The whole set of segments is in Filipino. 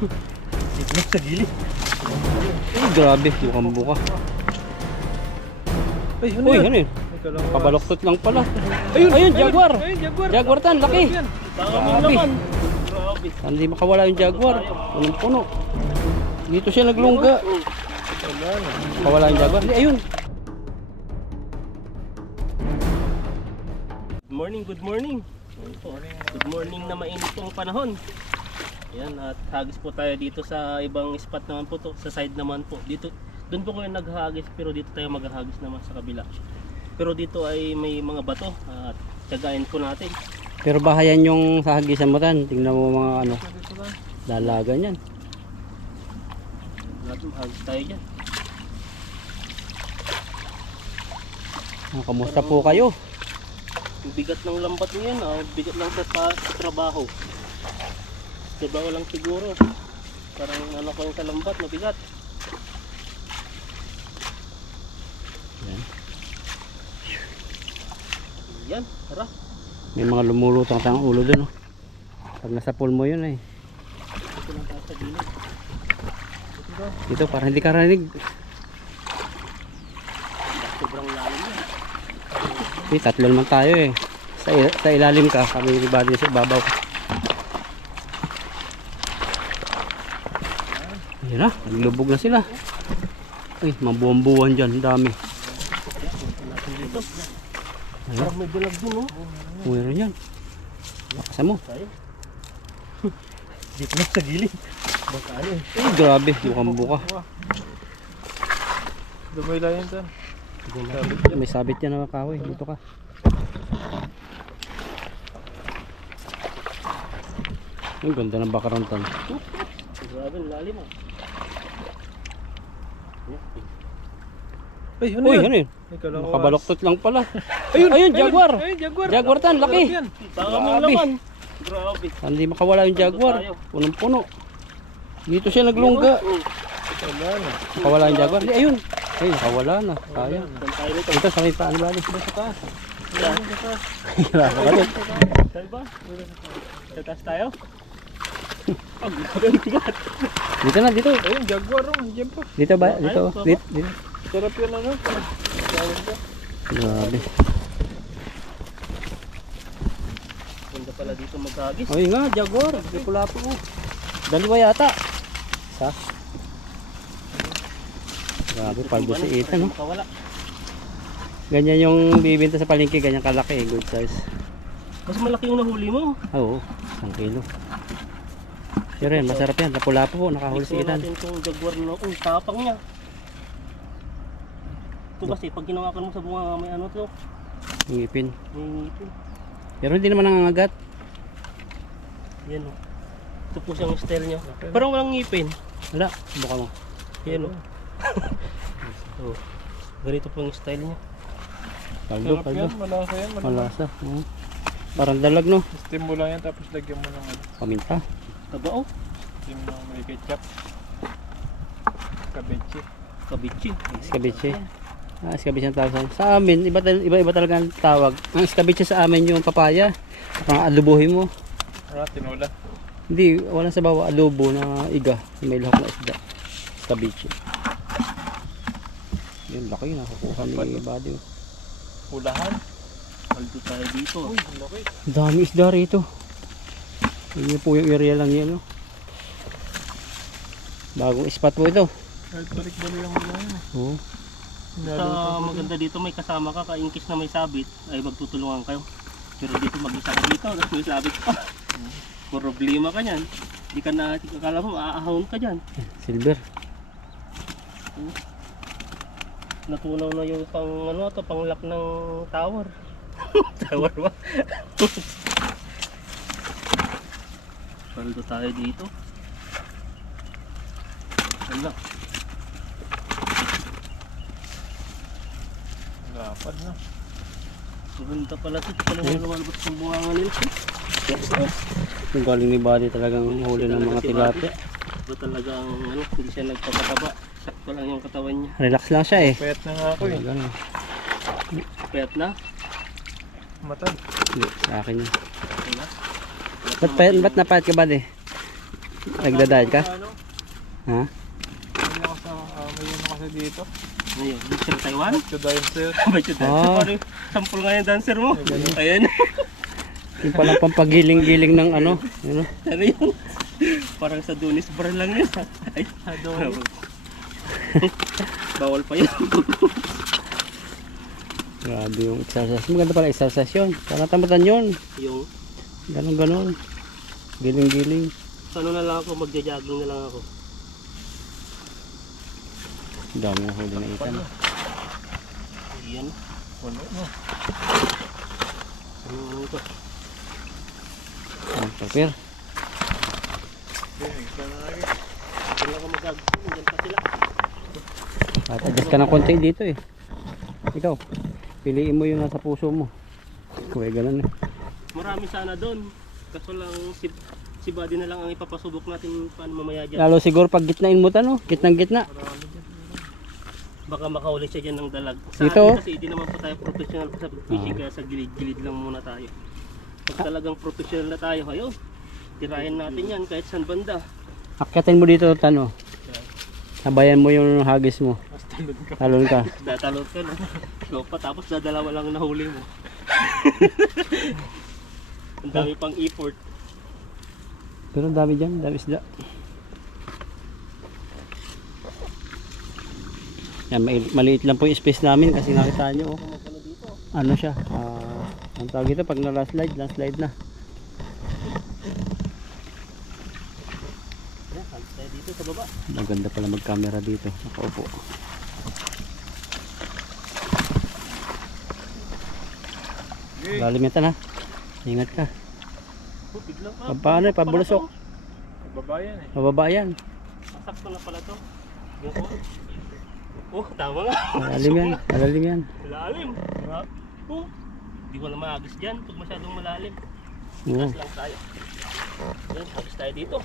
Itlog sa gilid. Ay, grabe, mukhang buka. Ay, ano Uy, yan? ano yun? Kabaloktot lang pala. Ayun, Ayun, jaguar. Ayun, jaguar. Jaguar tan, laki. Grabe. Grabe. Hindi makawala yung jaguar. Punong puno. Dito siya naglungga. Makawala yung jaguar. Ayun. Good morning. Good morning na mainit pong panahon. Ayan, at hagis po tayo dito sa ibang spot naman po to, sa side naman po. Dito, doon po kayo naghahagis, pero dito tayo maghahagis naman sa kabila. Pero dito ay may mga bato at tiyagain po natin. Pero bahayan yung sa hagisan mo tan. Tingnan mo mga ano. Dalagan yan. Natin hagis tayo dyan. Kamusta po kayo? Yung bigat ng lambat mo yan, bigat lang sa trabaho. Trabaho lang siguro. Parang ano ko yung sa lambat, mabigat. Yan. Yan, tara. May mga lumulutang tang ulo dun. Oh. Pag nasa pool mo yun eh. Ito lang tayo sa gilid. Dito para hindi ka rinig. Sobrang lalim yan. Tatlo naman tayo eh. Sa ilalim ka, kami ibadi sa ibabaw. Ayan na, naglubog na sila. Ay, mabuwan-buwan dyan, dami. Parang may bulag dun, oh. Meron yan. Bakasan mo. Itlog sa gilid. Baka ano eh. Ay, grabe, mukhang buka. Dumay lang yan tan. May sabit yan na kahoy, dito ka. Ang ganda ng bakaran tan. Grabe, lalim, oh. Ay, ano Uy, yan? ano yun? Nakabaloktot lang pala. Ayun, jaguar. Ayun, jaguar. Jaguar tan, laki. Daming Grabe. laman. Grabe. Hindi makawala yung jaguar. Punong puno. Dito siya naglungga. Nakawala yung jaguar. Ayun. Ay, nakawala na. Kaya. Saan tayo nito? Dito sa may paan ba? Dito sa taas. Yan. Grabe ka din. Saan ba? Sa taas tayo? Ang grabe ang bigat. Dito na, dito. Ayun, jaguar. Diyan pa. Dito ba? Dito. Dito. Dito. Sarap yan ano. Grabe. Ganda pala dito maghagis. Ay nga, jaguar. Lapu-lapu. Oh. Dalawa yata. Isa. Grabe, paldo si Ethan. No? Makawala. Ganyan yung bibenta sa palengke. Ganyan kalaki. Good size. Mas malaki yung nahuli mo. Oo. 1 kilo. Pero yan, masarap yan. Lapu-lapu po. Nakahuli si Tingnan Ethan. natin itong jaguar na. Ang tapang niya. Ito kasi pag ginawakan mo sa bunga may ano to. Ngipin. May ngipin. Pero hindi naman nangangagat. Yan o. Ito po siyang style niya. Parang walang ngipin. Wala. Buka mo. Yan o. Oh. Ganito po yung style niya. Paldo, Sarap paldo. yan, malasa yan. Malasa. Oo. Parang dalag no. Steam mo lang yan tapos lagyan mo ng ano. Paminta. Taba o. Steam mo may ketchup. Kabechi. Kabichi. Escabeche. Escabeche ang tawag sa amin. Iba talaga ang tawag. Ang escabeche sa amin yung papaya. Pang alubuhin mo. Tinula. Hindi, wala sa bawa alubo na iga. May lahok na isda. Escabeche. Yun, laki. Nakakuha ni Buddy. Pulahan. Aldo tayo dito. Uy, ang laki. Dami isda rito. Yun po yung area lang yan. No? Bagong spot po ito. Kahit balik-balik lang mo lang yan. Oo. Sa maganda dito may kasama ka, ka-inkis na may sabit ay magtutulungan kayo. Pero dito mag-isa ka dito, tapos may sabit pa. Problema ka niyan. Hindi ka na, akala mo aahon ka dyan. Silver. Natunaw na yung pang ano to, pang lock ng tower. Tower ba? Paldo tayo dito. Wala. Lapad na. Maganda pala ito. Paano mo lumalabas ng bunga nila? Yung galing ni Buddy talagang huli ng mga tilapia. Ba talagang ano, hindi siya nagpapataba. Sakto lang yung katawan niya. Relax lang siya eh. Payat na nga ako eh. Ganun. Payat na. Matag. Hindi, sa akin yun. Wala. Ba't napayat ka ba eh? Nagda-diet ka? Ano? Ha? May ako sa, may ano kasi dito. Ngayon, dito sa Taiwan. To dancer. Ba't yung dancer? Ah. Paano yung sample nga yung dancer mo? Ayan. Yung palang pampagiling-giling ng ano. Ano? Ano yun? Parang sa Dunis Bar lang yun. Ay, bawal pa yun. Grabe yung exercise. Maganda pala exercise yun. Para tamatan yun. Yung, Ganon-ganon. Giling-giling. ano na lang ako, magja-jogging na lang ako. Dami ng huli na itan. Ayan. Ano no? Ano ito? Ang papir. Isa na lagi. Kailan ako mag-jogging, dyan pa sila. At adjust ka ng konti dito eh. Ikaw, piliin mo yung nasa puso mo. Kuya ganun eh. Marami sana doon. Kaso lang si Buddy na lang ang ipapasubok natin paano mamaya dyan. Lalo siguro pag gitnain mo tano, gitnang-gitna. Baka makahuli siya dyan ng dalag. Sa Dito? atin kasi hindi naman po tayo professional sa fishing kaya sa gilid-gilid lang muna tayo. Pag talagang professional na tayo, ayun, tirahin natin yan kahit saan banda. Akyatin mo dito tano. Sabayan mo yung hagis mo. Mas talod ka. Talon ka. Datalot ka na. So, tapos dadalawa lang nahuli mo. Ang dami pang effort. Pero dami dyan, dami isda. Yan, maliit lang po yung space namin kasi nakita nyo. Oh. Ano siya? Ang tawag ito pag landslide na. Ayan, halos tayo dito sa baba. Maganda pala mag-camera dito. Nakaupo. Lalim yan ha. Ingat ka. Oh, biglang Paano eh, pabulusok. Babayan eh. Mababa yan. Masakto na pala to. Yung oh, tama nga. Malalim yan. Malalim yan. Malalim. Oh, hindi ko na maagis dyan pag masyadong malalim. Oo. Gas lang tayo. Yan, agis tayo dito.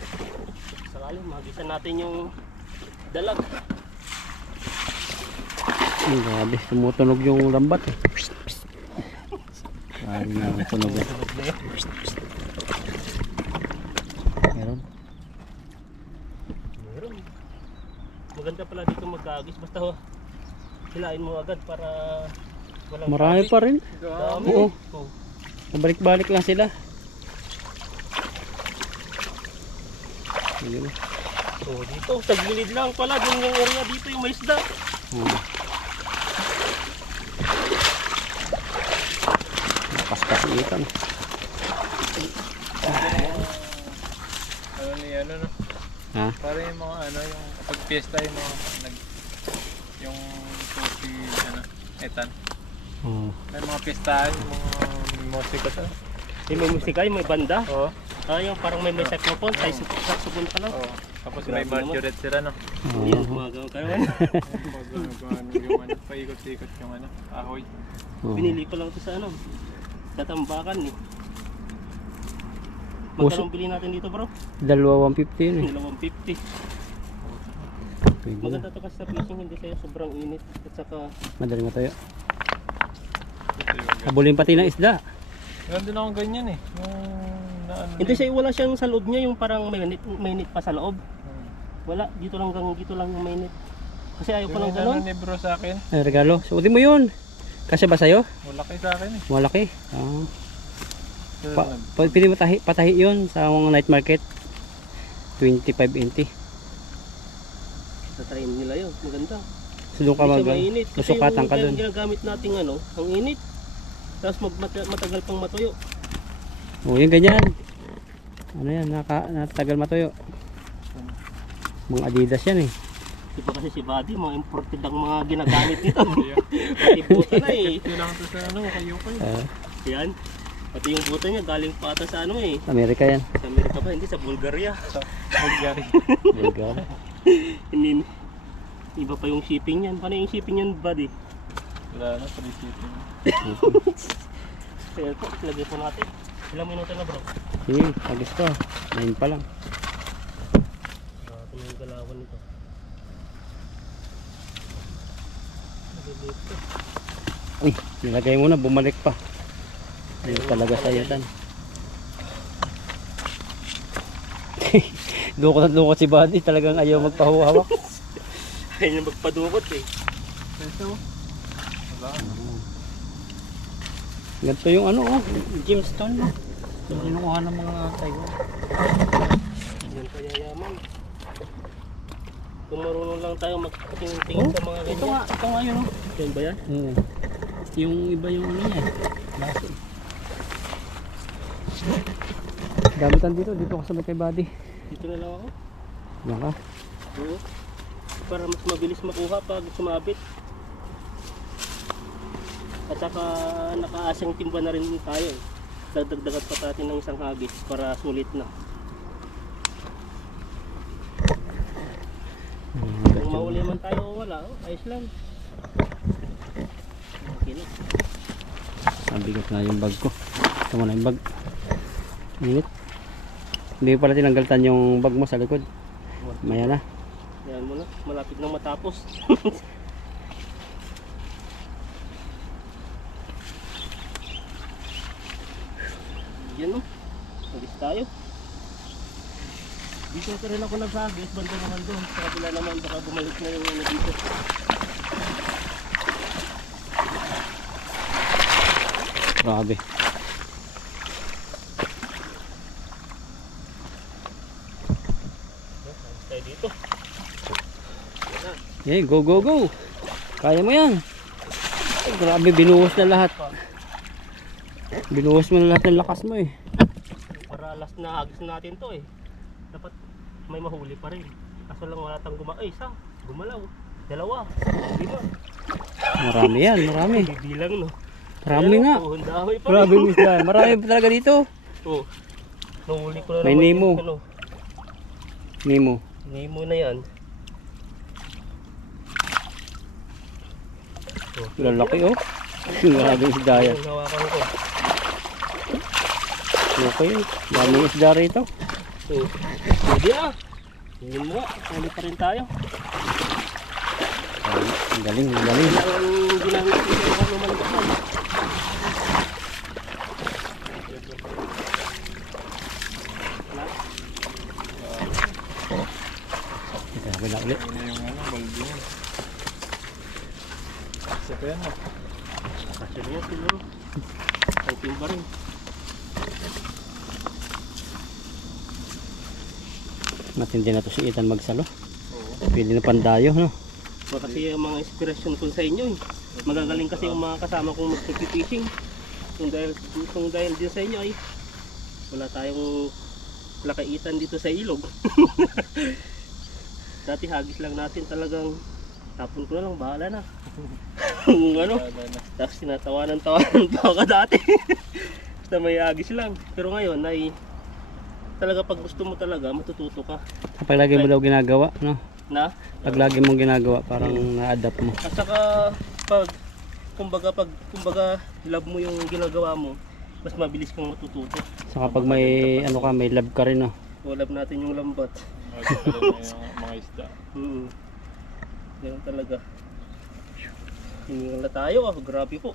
Sakali, magisan natin yung dalag. Grabe, tumutunog yung lambat eh. Grabe na tunog eh. Meron. Meron. Maganda pala dito magkaagis. Basta hilain mo agad para walang Marami traffic. pa rin. Dami. Oo. Oh. Nabalik-balik lang sila. Ayun. Oh, dito, sa gilid lang pala. Doon yung area dito yung may isda. Paspas itan. Ano ni ano no? Ha? Para yung mga ano, yung pag fiesta yung mga yung sushi, ano, etan. Oo. May mga fiesta, yung mga musika to. Yung may musika, yung may banda. Oo. Yung parang may saxophone, saxophone pa lang. Oo. Tapos Grabe may martinet sila no. Yan, gumagawa kayo. Yung ano, paikot-ikot yung ano, ahoy. Oo. Binili ko lang ito sa ano, sa tambakan eh. Puso. Magkano bili natin dito bro? Dalawa 150 yun eh. 250. Pwede na. Maganda to kasi sa fishing, hindi sa'yo sobrang init. At saka, Madali matayo. Ito yung Habulin pati ng isda. meron din akong ganyan eh. Yung na ano. hindi siya, wala siyang sa loob niya, yung parang mainit pa sa loob. Hmm. Wala, dito lang yung mainit. Kasi ayaw ko Yung lang ano gano'n. ni bro sa akin. Ay, regalo. Suotin mo yun. Kasi ba sa'yo? Malaki sa akin eh. Malaki. So, Pwede mo patahi yun sa mga night market. 25-20. Sa train nila yun, maganda. So doon ka Hindi mag siya mainit. Kasi masukatan ka yung doon. ginagamit natin ano, ang init. Tapos matagal pang matuyo. Oo, yung ganyan. Ano yan, natagal matuyo. Mga Adidas yan eh. Di ba kasi si Buddy, mga imported ang mga ginagamit nito. Pati buta na eh. Ito lang to sa ano, kayo ko Yan. Pati yung buta niya galing pa ata sa ano eh. Amerika yan. Sa Amerika ba? Hindi, sa Bulgaria. Sa Bulgari. Bulgar. Hindi. Iba pa yung shipping yan. Paano yung shipping yan, Buddy? Wala na, palisipin. Kaya po, lagay po natin. Ilang minuto na bro? Sige, agis ko. 9 pa lang. Ito na yung galawan nito. Naliliit ko. Uy, nilagay mo na, bumalik pa. Ayun talaga sa yatan. Dukot at dukot si Buddy. Talagang ayaw magpahuhawak. Ayun yung magpadukot eh. Ito. Wala. Ganito yung ano oh. Gemstone oh. Yung kinukuha ng mga Taiwan. Yan kaya yaman. Kung marunong lang tayo magtingin-tingin sa mga ganyan. Ito nga yun oh. Yan ba yan? Yung iba yung ano niya. Laso. Gamitan dito ka sa kay Buddy. Dito na lang ako. Yan ka. Oo. Para mas mabilis makuha pag sumabit. At saka nakaasang timba na rin tayo eh. Dagdagat pa natin ng isang hagis para sulit na. Kung mahuli man tayo o wala, ayos lang. Okay na. Ang bigat na yung bag ko. Ito mo na yung bag. Init. Hindi pala tinanggaltan yung bag mo sa likod. Maya na. Yan mo na, malapit nang matapos. Yan o, alis tayo. Dito ka rin ako nagsagis, banda naman doon. Sa kabila naman, baka bumalik na yung ano dito. Grabe. Alis tayo dito. Eh, go go go. Kaya mo yan. Ay, grabe, binuhos na lahat. Binuhos mo na lahat ng lakas mo eh. Para last na hagis natin to eh. Dapat may mahuli pa rin. Kaso lang wala tang ay isa, gumalaw. Dalawa, lima. Marami yan, marami. Bibilang no. Marami nga. Oh, ang dami pa Grabe rin. isda. Marami pa talaga dito. Oh. Nahuli ko na May naman Nemo. yung ano. Nemo. Nemo na yan. Oh. Lalaki oh. Grabe isda yan. Ang hawakan ko. Okay. Daming isda rito. Oh. Pwede ah. Hindi mo nga. Huli pa rin tayo. Ang galing, ang galing. Ang ginamit ko sa ano man ito. Grabe na ulit. Ano yung ano, balde niya. Isa pa yan ah. Kasya niya siguro. Ang timba rin. Matindi na to si Ethan magsalo. Oo. Pwede na pandayo, no? So, kasi yung mga inspiration ko sa inyo eh. Magagaling kasi yung mga kasama kong magpipishing. Kung dahil din sa inyo ay wala tayong lakaitan dito sa ilog. Dati hagis lang natin talagang tapon ko na lang, bahala na. Kung ano, tapos tinatawanan-tawanan pa ako dati. Basta may hagis lang. Pero ngayon ay talaga pag gusto mo talaga matututo ka. Kapag lagi mo daw ginagawa, no? Na? Pag lagi mong ginagawa, parang na-adapt mo. At saka pag kumbaga love mo yung ginagawa mo, mas mabilis kang matututo. Saka pag may ano ka, may love ka rin, no? O love natin yung lambat. Ito talaga yung mga isda. Ganun talaga. Hiningal na tayo ah, grabe po.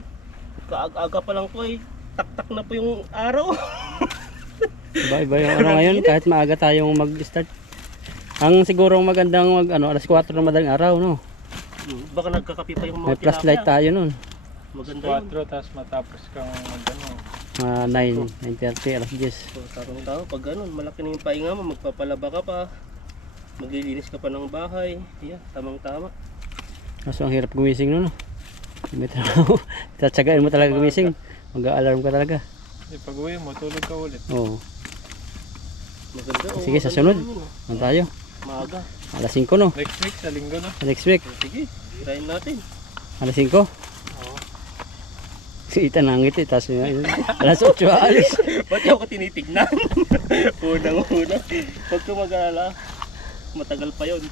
Kaag-aga pa lang po ay tak-tak na po yung araw. Iba yung ano ngayon, kahit maaga tayong mag-start. Ang siguro magandang alas 4 na madaling araw, no? Baka nagkakapi pa yung mga May flashlight tayo nun. Maganda yun. 4 tapos matapos kang ano. 9:30, alas 10. So, sakong tao, pag ganun, malaki na yung pahinga mo, magpapalaba ka pa. Maglilinis ka pa ng bahay. Yeah, tamang-tama. Kaso ang hirap gumising nun, no? May trabaho. Tatsagain mo talaga gumising. Mag-alarm ka talaga. Pag uwi mo, tulog ka ulit. Oo. Maganda. Sige, sa maganda sunod. yun, Ano tayo? Maaga. Alas 5, no? Next week, sa linggo na. Next week. Sige, tirahin natin. Alas 5. Si Ethan nangiti, tapos alas 8 alis. Ba't ako tinitignan? Unang-una. Huwag ka mag-alala. Matagal pa yun.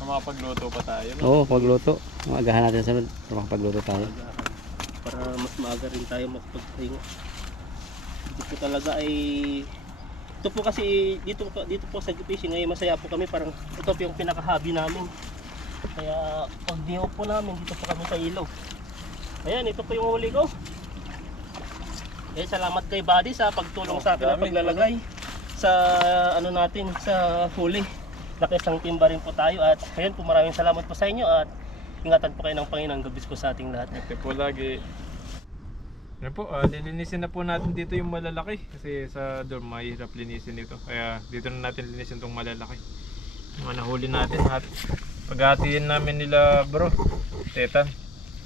Makapagluto pa tayo. No? Oo, pagluto. Agahan natin sa sunod. Pagluto tayo. Para mas maaga rin tayo magpagpahinga. Dito talaga ay ito po kasi dito po sa fishing ay masaya po kami, parang ito po yung pinaka-hobby namin. Kaya pag day off po namin dito po kami sa ilog. Ayan, ito po yung huli ko. Salamat kay Buddy sa pagtulong sa akin ng paglalagay. sa ano natin, sa huli. Nakisang timba rin po tayo at ayun po, maraming salamat po sa inyo at ingatan po kayo ng Panginoon. God bless po sa ating lahat. Ito po lagi. Ano po, lilinisin na po natin dito yung malalaki kasi sa dorm mahirap linisin ito. Kaya dito na natin linisin itong malalaki. Yung nahuli natin at paghatiin namin nila bro, tetan.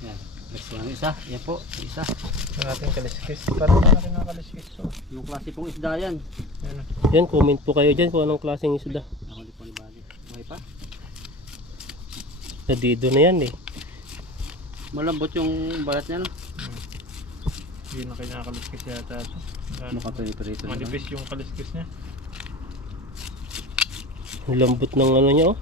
Yan. Next one, isa. Yan po, isa. Ito natin kaliskis. Parang natin ang kaliskis. So, Yung klase pong isda yan. yan. Yan, comment po kayo dyan kung anong klaseng isda. Ako di po ni Bali. Okay pa? Nadido na yan eh. Malambot yung balat niya, no? Hindi na kinakaliskis yata ito. Makaperito na. Manipis yung kaliskis niya. Ang lambot ng ano niya oh.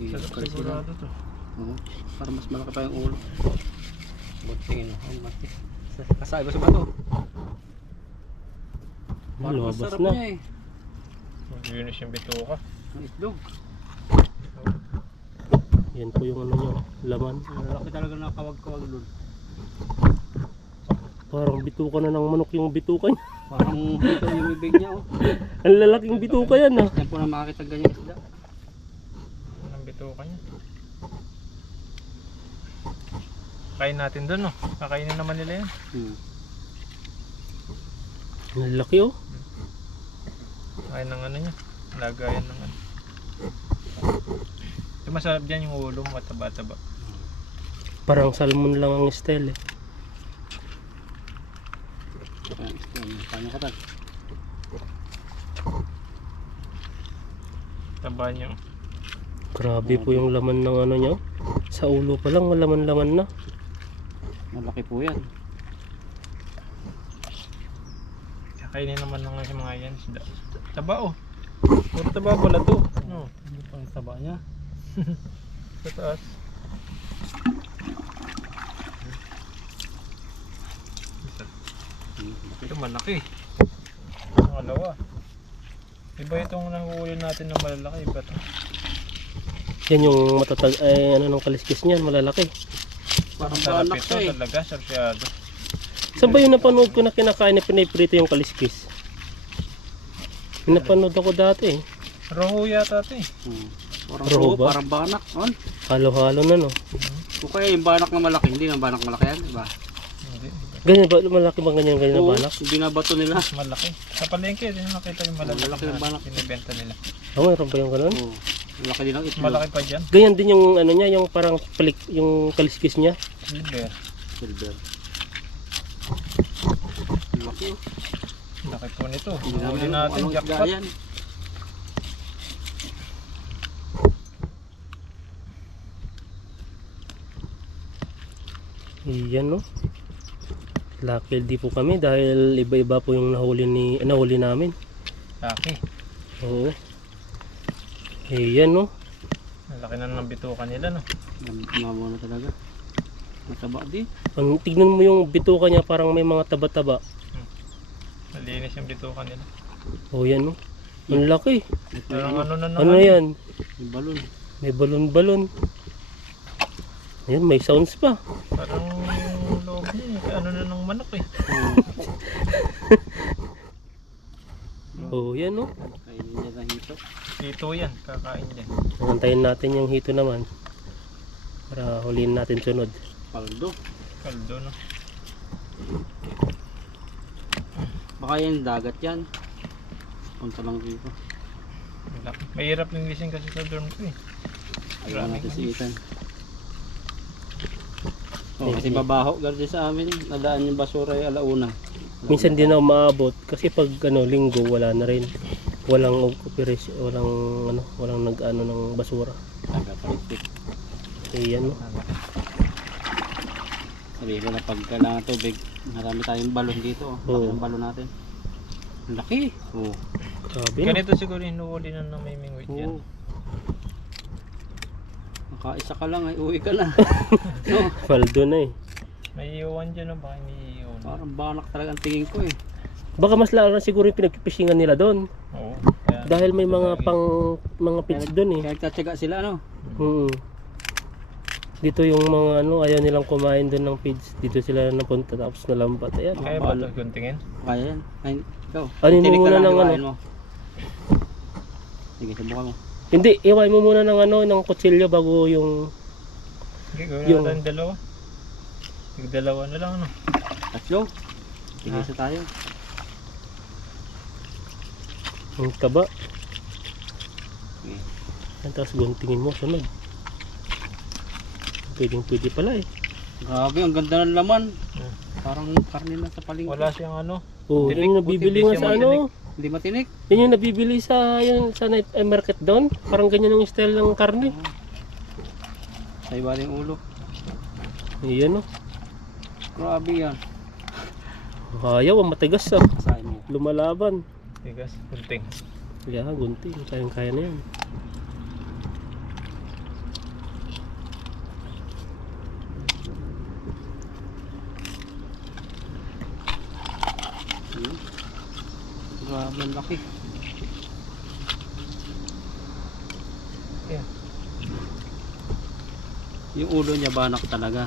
Sarap sigurado to. Oo. Para mas malaki pa yung ulo. Buting ino. Ay, mati. Kasay ba sa bato? Parang Lumabas masarap na. niya eh. Maglinis yung bituka. Ang itlog. Yan po yung ano niya, laman. Malaki talaga na kawag-kawag doon. Parang bituka na ng manok yung bituka niya. Parang dito yung bibig niya, oh. Ang lalaking bituka yan ah. Yan po na makakita ganyan isda. Ang bituka niya. Kain natin doon, no? Kakainin naman nila yan. Ang laki oh. Kain ng ano niya. Lagayan ng ano. Ito masarap dyan yung ulo, mataba-taba. Parang salmon lang ang style eh. Paano ka tal? Taba niya. Grabe po yung laman ng ano niya. Sa ulo pa lang, malaman-laman na. Malaki po yan. Kakainin naman ng mga yan. Isda. Taba oh. Puro taba pala to. No. Ano pa ang taba niya? Sa taas. Isa. Ito malaki. Pangalawa. Iba itong nahuhuli natin na malalaki. Iba to. Yan yung matatag, ay ano ng kaliskis niyan, malalaki. Parang Sarap banak ito siya eh. talaga. Sarsyado. Saan ba yung napanood ko na kinakain na piniprito yung kaliskis? Yung napanood ako dati eh. Roho yata ito eh. Parang Roho roho, ba? parang banak. On. Halo-halo na no. Kung kaya yung banak na malaki, hindi na banak malaki yan, diba? Hindi. Ganyan ba? Malaki ba ganyan na Oo, banak? yung binabato nila. Mas malaki. Sa palengke, din nakita yung malalaki Malaki yung banak. Binibenta nila. Oh, mayroon ba yung ganun? Oo. Malaki din ang itlog. Malaki pa dyan. Ganyan din yung ano niya, yung parang pelik, yung kaliskis niya. Silver. Silver. Malaki oh. Laki po nito. Hindi Huli naman natin, anong isda jackpot. yan. Iyan no. Lucky di po kami dahil iba-iba po yung nahuli namin. Laki. Oo. Iyan no. Ang laki na ng bituka nila, no? Mamo na talaga. Mataba din. Ang tignan mo yung bituka niya parang may mga taba-taba. Malinis yung bituka nila. Oh yan no. Ang laki. Parang ano na naman. Ano yan? Yung balon. May balon-balon. Ayan, may sounds pa. Parang yung loob niya, ano na ng manok eh. Oh yan no. Kainin niya ng hito. Ito yan, kakain dyan. Antayin natin yung hito naman. Para huliin natin sunod. Paldo. Kaldo, no? Baka yan dagat yan. Punta lang dito. Ang laki. Mahirap yung gising kasi sa dorm ko eh. Ayaw natin si Ethan. Oh, Sige. kasi babaho gardi sa amin. Nadaan yung basura ay alauna. Minsan din na umaabot kasi pag ano linggo wala na rin. Walang operation, walang nag-ano ng basura. Tagapalitik. Ayan no. Sabihin ko na pag kailangan tubig, marami tayong balon dito. Oo. Ang balon natin. Ang laki. Oh. Grabe no. Ganito siguro hinuhuli na ng may mingwit yan. Oo. Nakaisa ka lang ay uwi ka na. No. Faldo na eh. May iwan dyan, no? Baka hindi iwan. Parang banak talaga ang tingin ko eh. Baka mas lalo na siguro yung pinagpipishingan nila doon. Oo. Kaya, Dahil may mga pang mga pits doon eh. Kaya nagtatyaga sila ano. Mm. Dito yung mga ano, ayaw nilang kumain doon ng feeds. Dito sila napunta tapos nalambat. Ayan. Kaya ba ito guntingin? Kaya yan. Ay, ikaw. Ano mo Tinik ka muna lang, ng hiwain ano? mo. Sige, subukan mo. Hindi, iway mo muna ng ano, ng kutsilyo bago yung... Sige, gawin Yung- natin dalawa. Dalawa na lang ano. Let's go. Sige, Ah. isa tayo. Yung taba. Okay. Yan, tapos guntingin mo, sunod. Pwede pala eh. Grabe, ang ganda ng laman. Hmm. Parang karne na sa palengke. Wala siyang ano. Oh, Tinik, yun yung nabibili buti nga di sa siya ano. Hindi matinik. Yun yung nabibili sa yun, sa night market doon. Parang ganyan yung style ng karne. Sa iba yung ulo. Ayan oh. Grabe yan. Ayaw, matigas ah. Kasahin mo. Lumalaban. Tigas, gunting. Kaya gunting, kayang-kaya na yan. Hmm. Grabe, ang laki. Ayan. Yung ulo niya banak talaga.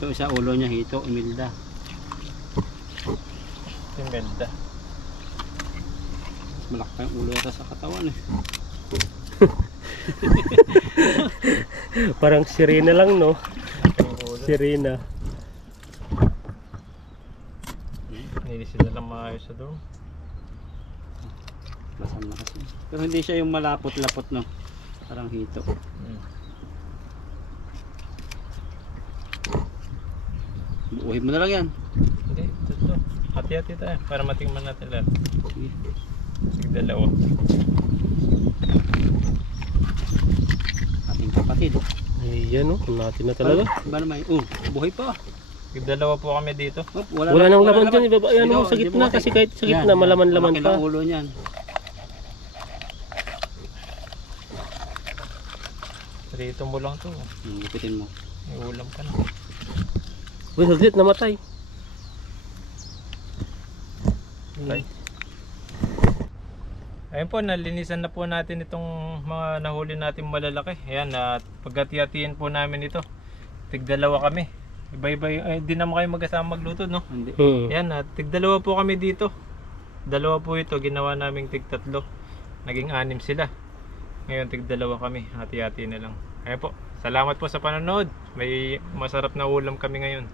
Ito isa ulo niya hito, imilda. Imelda. Malaki pa yung ulo yata sa katawan eh. Parang sirena lang no. Yung ulo. Sirena. Nilisin na lang maayos sa doon. Lasam na kasi. Pero hindi siya yung malapot-lapot no. Parang hito. Hmm. Buuhin mo na lang yan. Hindi, ito. Hati-hati tayo para matingman natin lahat. Sige. Sige, dalawa. Ating kapatid. Ayan oh, natin na talaga. Ba naman? Buhay pa. Sige, dalawa po kami dito. Oh, Wala nang laman dyan, ibaba. Ayan Hindi oh, ko- sa hindi gitna mo kasi kasi- kahit sa Yan, gitna yan. malaman-laman Malaki pa. lang ulo niyan. Rito mo lang to. Lupitin mo. May ulam ka na. Uy, saglit, namatay. Okay. Ayun po, nalinisan na po natin itong mga nahuli natin malalaki. Ayan, at pagkati-hatiin po namin ito. Tig-dalawa kami. Iba-iba, di naman kayo magkasama magluto, no? Hindi. Ayan, at tig-dalawa po kami dito. Dalawa po ito, ginawa naming tig-tatlo. Naging 6 sila. Ngayon, tig-dalawa kami. Hati-hati na lang. Ayun po, salamat po sa panonood. May masarap na ulam kami ngayon.